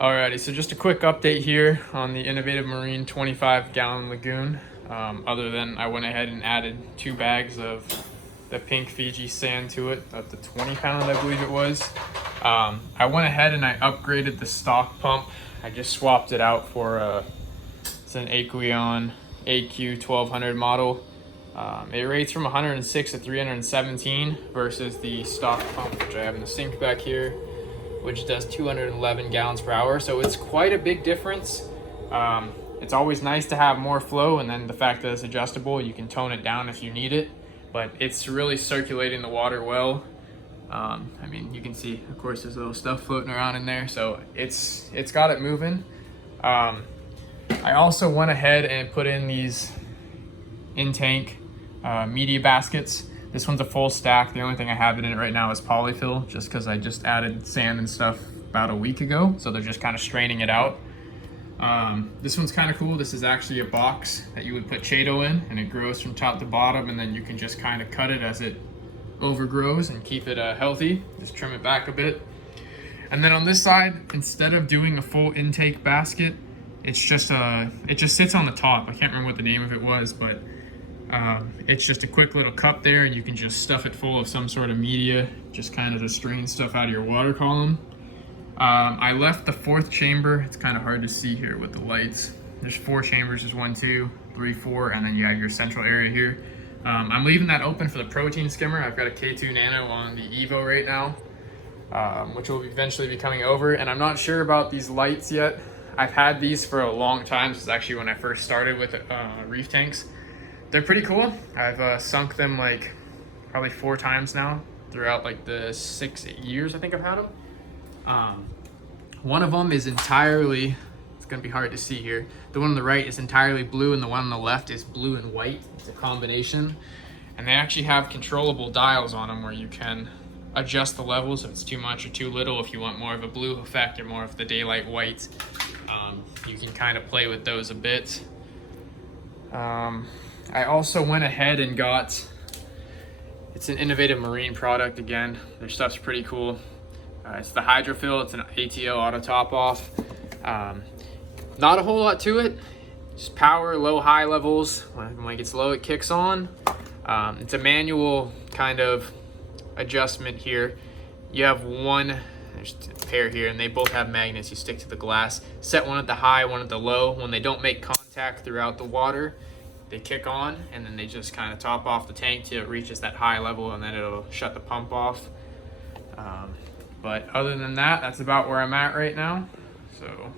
Alrighty, so just a quick update here on the Innovative Marine 25-gallon Lagoon. Other than I went ahead and added 2 bags of the pink Fiji sand to it, up to 20 pound, I believe it was. I went ahead and I upgraded the stock pump. I just swapped it out for it's an Aqueon AQ 1200 model. It rates from 106 to 317 versus the stock pump, which I have in the sink back here, which does 211 gallons per hour. So it's quite a big difference. It's always nice to have more flow, and then the fact that it's adjustable, you can tone it down if you need it, but it's really circulating the water well. I mean, you can see, of course, there's little stuff floating around in there, so it's got it moving. I also went ahead and put in these inTank media baskets. This one's a full stack. The only thing I have in it right now is polyfill, just because I just added sand and stuff about a week ago, so they're just kind of straining it out. This one's kind of cool. This is actually a box that you would put Chaeto in, and it grows from top to bottom, and then you can just kind of cut it as it overgrows and keep it healthy. Just trim it back a bit. And then on this side, instead of doing a full intake basket, it just sits on the top. I can't remember what the name of it was, but it's just a quick little cup there, and you can just stuff it full of some sort of media, just kind of to strain stuff out of your water column. I left the 4th chamber. It's kind of hard to see here with the lights. There's 4 chambers. There's 1, 2, 3, 4, and then you have your central area here. I'm leaving that open for the protein skimmer. I've got a K2 Nano on the Evo right now, which will eventually be coming over, and I'm not sure about these lights yet. I've had these for a long time. This is actually when I first started with reef tanks. They're pretty cool. I've sunk them like probably 4 times now throughout like the 6 years I think I've had them. One of them is entirely, it's gonna be hard to see here. The one on the right is entirely blue, and the one on the left is blue and white. It's a combination. And they actually have controllable dials on them where you can adjust the levels if it's too much or too little. If you want more of a blue effect or more of the daylight white, you can kind of play with those a bit. I also went ahead and got, it's an Innovative Marine product again. Their stuff's pretty cool. It's the hydrofill. It's an ATO auto top off. Not a whole lot to it. Just power, low, high levels. When it gets low, it kicks on. It's a manual kind of adjustment here. You have there's a pair here, and they both have magnets. You stick to the glass. Set one at the high, one at the low. When they don't make contact throughout the water, they kick on, and then they just kind of top off the tank till it reaches that high level, and then it'll shut the pump off. But other than that, that's about where I'm at right now. So